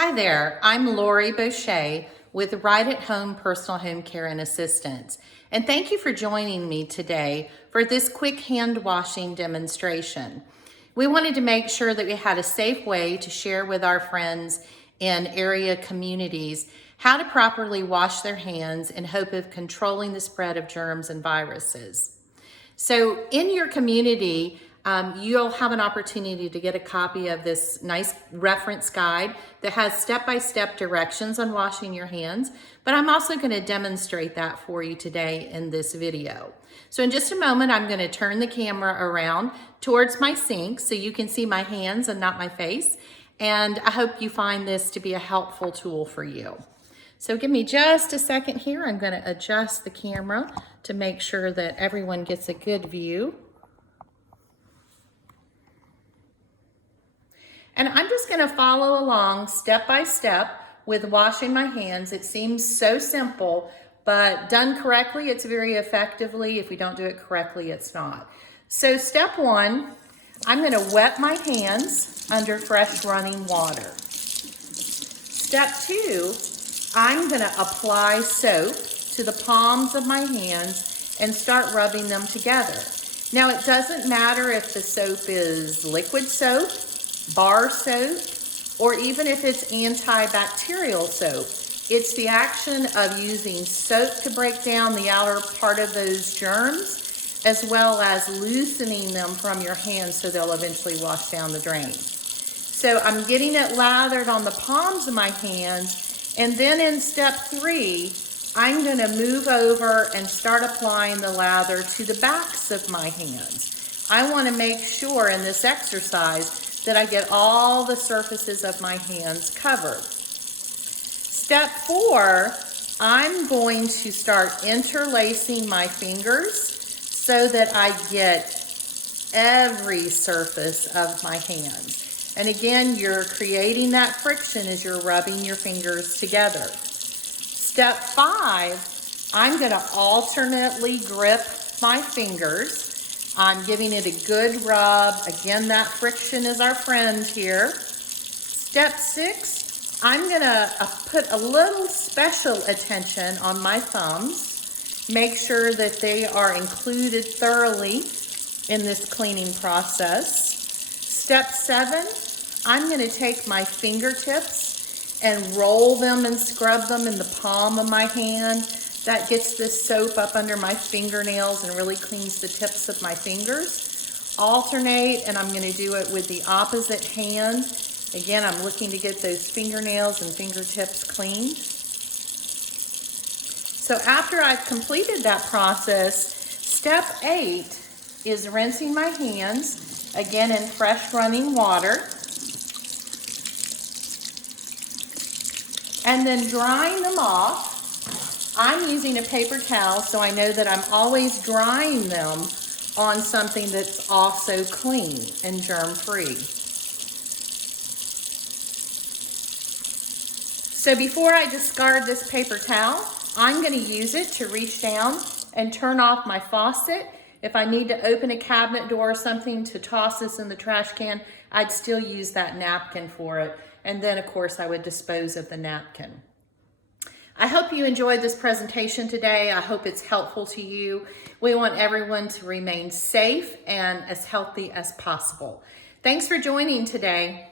Hi there, I'm Lori Boucher with Right at Home Personal Home Care and Assistance. And thank you for joining me today for this quick hand washing demonstration. We wanted to make sure that we had a safe way to share with our friends in area communities how to properly wash their hands in hope of controlling the spread of germs and viruses. So in your community, you'll have an opportunity to get a copy of this nice reference guide that has step-by-step directions on washing your hands, but I'm also going to demonstrate that for you today in this video. So in just a moment, I'm going to turn the camera around towards my sink so you can see my hands and not my face, and I hope you find this to be a helpful tool for you. So give me just a second here. I'm going to adjust the camera to make sure that everyone gets a good view. And I'm just going to follow along step by step with washing my hands. It seems so simple, but done correctly, it's very effectively. If we don't do it correctly, it's not. So step one, I'm going to wet my hands under fresh running water. Step two, I'm going to apply soap to the palms of my hands and start rubbing them together. Now, it doesn't matter if the soap is liquid soap, bar soap, or even if it's antibacterial soap. It's the action of using soap to break down the outer part of those germs, as well as loosening them from your hands so they'll eventually wash down the drain. So I'm getting it lathered on the palms of my hands, and then in step three, I'm going to move over and start applying the lather to the backs of my hands. I want to make sure in this exercise that I get all the surfaces of my hands covered. Step four, I'm going to start interlacing my fingers so that I get every surface of my hands. And again, you're creating that friction as you're rubbing your fingers together. Step five, I'm going to alternately grip my fingers. I'm giving it a good rub. Again, that friction is our friend here. Step six, I'm gonna put a little special attention on my thumbs. Make sure that they are included thoroughly in this cleaning process. Step seven, I'm gonna take my fingertips and roll them and scrub them in the palm of my hand. That gets this soap up under my fingernails and really cleans the tips of my fingers. Alternate, and I'm going to do it with the opposite hand. Again, I'm looking to get those fingernails and fingertips cleaned. So after I've completed that process, step 8 is rinsing my hands, again in fresh running water, and then drying them off. I'm using a paper towel, so I know that I'm always drying them on something that's also clean and germ-free. So before I discard this paper towel, I'm going to use it to reach down and turn off my faucet. If I need to open a cabinet door or something to toss this in the trash can, I'd still use that napkin for it. And then, of course, I would dispose of the napkin. I hope you enjoyed this presentation today. I hope it's helpful to you. We want everyone to remain safe and as healthy as possible. Thanks for joining today.